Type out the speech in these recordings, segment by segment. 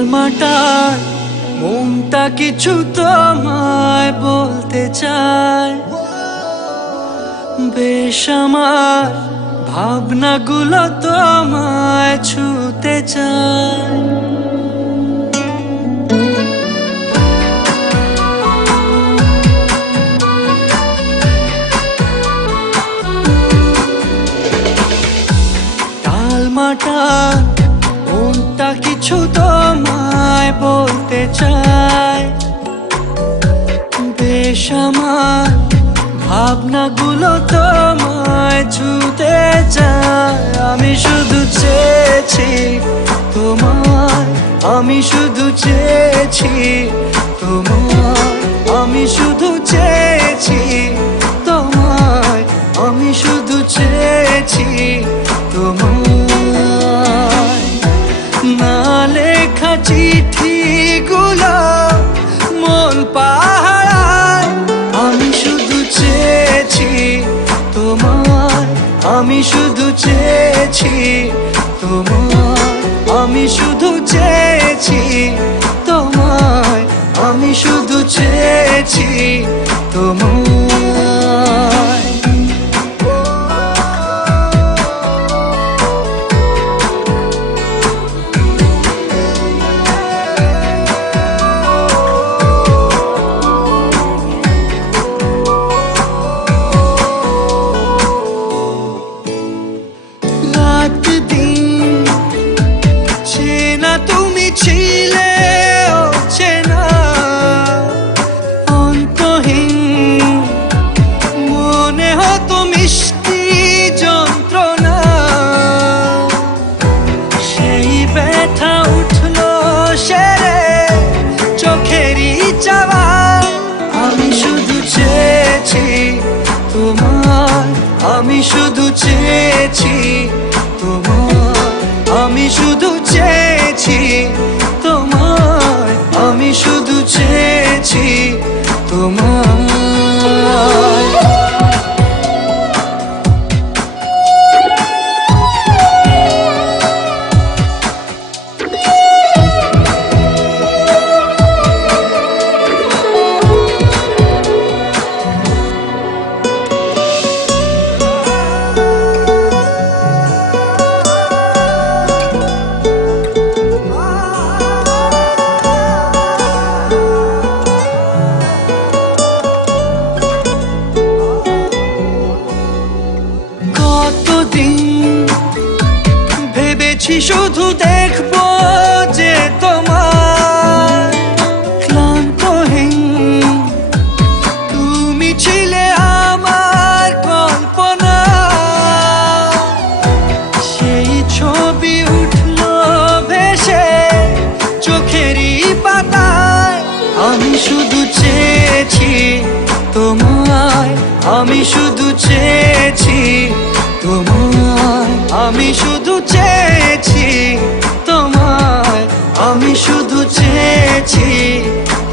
টালমাটাল মনটা কিছু তোমায় বলতে চায়, বেশ আমার ভাবনাগুলো তোমায় ছুতে চায়। টালমাটাল মনটা কিছু তোমায় বলতে চায়, বেশ আমার ভাবনাগুলো তোমায় ছুতে চায়। আমি শুধু চেয়েছি তোমায়, আমি শুধু চেয়েছি তোমায়, আমি শুধু চেয়েছি তোমায়, আমি শুধু চেয়েছি তোমায়। না লেখা চিঠিগুলো মন পাহারায়, আমি শুধু চেয়েছি তোমায়, আমি শুধু চেয়েছি তোমায়, আমি শুধু চেয়েছি তোমায়, আমি শুধু চেয়েছি তোমায়। তুমি ছিলে অচেনা অন্তহীন, মনে হতো মিষ্টি যন্ত্রণা, সেই ব্যথা উঠলো সেরে চোখেরই চাওয়া। আমি শুধু চেয়েছি তোমায়, আমি শুধু চেয়েছি তোমায়, আমি শুধু চেয়েছি তোমায়, আমি শুধু চেয়েছি তোমায়। ভেবেছি শুধু দেখবো যে তোমার ক্লান্তহীন, তুমি ছিলে আমার কল্পনা, সেই ছবি উঠলো ভেসে চোখেরই পাতায়। আমি শুধু চেয়েছি তোমায়, আমি শুধু চেয়েছি তোমায়, আমি শুধু চেয়েছি তোমায়, আমি শুধু চেয়েছি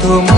তোমায়।